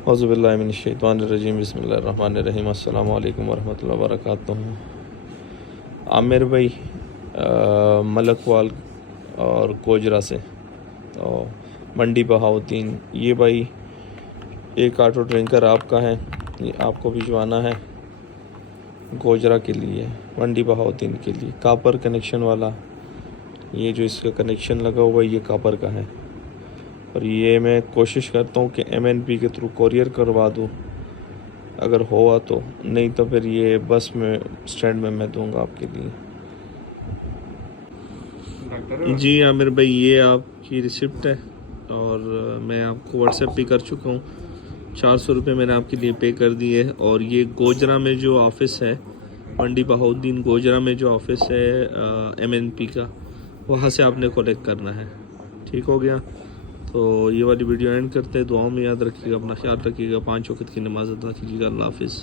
औज़ुबिल्लाहिमिनश्शैतानिर्रजीम बिस्मिल्लाहिर्रहमानिर्रहीम अस्सलामु अलैकुम वरहमतुल्लाहि वबरकातुहू। आमिर भाई मलकवाल और गोजरा से, तो मंडी बहाउद्दीन, ये भाई एक ऑटो ड्रिंकर आपका है, ये आपको भिजवाना है गोजरा के लिए, मंडी बहाउद्दीन के लिए। कापर कनेक्शन वाला, ये जो इसका कनेक्शन लगा हुआ है ये कापर का है, और ये मैं कोशिश करता हूँ कि MNP के थ्रू कोरियर करवा दूँ अगर हुआ तो, नहीं तो फिर ये बस में स्टैंड में मैं दूंगा आपके लिए। जी आमिर भाई, ये आपकी रिसिप्ट है और मैं आपको व्हाट्सएप पे कर चुका हूँ। 400 रुपये मैंने आपके लिए पे कर दिए। और ये गोजरा में जो ऑफ़िस है, मंडी बहाउद्दीन गोजरा में जो ऑफ़िस है MNP का, वहाँ से आपने कलेक्ट करना है। ठीक हो गया? तो ये वाली वीडियो एंड करते हैं। दुआओं में याद रखिएगा, अपना ख्याल रखिएगा, 5 वक्त की नमाज़ अदा कीजिएगा। अल्लाह हाफ़िज़।